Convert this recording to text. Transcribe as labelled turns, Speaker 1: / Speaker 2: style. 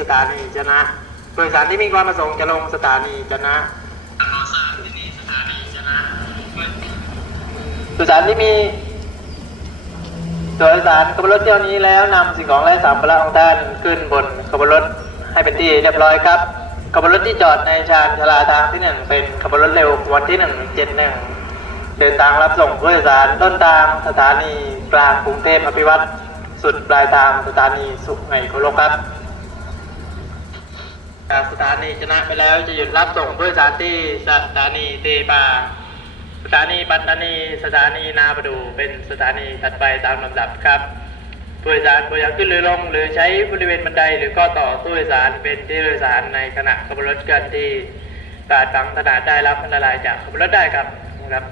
Speaker 1: สถานีจะนะโดยสารที่มีความประสงค์จะลงสถานีจะนะรอทราบที่นี่สถานีจะนะผู้โดยสารที่มีตัวโดยสารขบวนรถเที่ยวนี้แล้วนำสิ่งของและสัมภาระของท่านขึ้นบนขบวนรถให้เป็นที่เรียบร้อยครับขบวนรถที่จอดในชานชลาทางที่หนึ่งเป็นขบวนรถเร็ววันที่หนึ่งเจ็ดหนึ่งเดินทางรับส่งผู้โดยสารต้นทางสถานีกลางกรุงเทพอภิวัตรสุดปลายทางสถานีสุไหงโกลกครับ จากสถานีชนะไปแล้วจะหยุดรับส่งผู้โดยสารที่สถานีเทปาสถานีปัตตานี สถานีนาประดู เป็นสถานีถัดไปตามลำดับครับผู้โดยสารควรจะขึ้นหรือลง หรือใช้บริเวณบันไดหรือก็ต่อผู้โดยสารเป็นที่โดยสารในขณะขบวนรถเคลื่อนที่การฟังขนาดได้รับอันตรายจากขบวนรถได้ครับนะครับ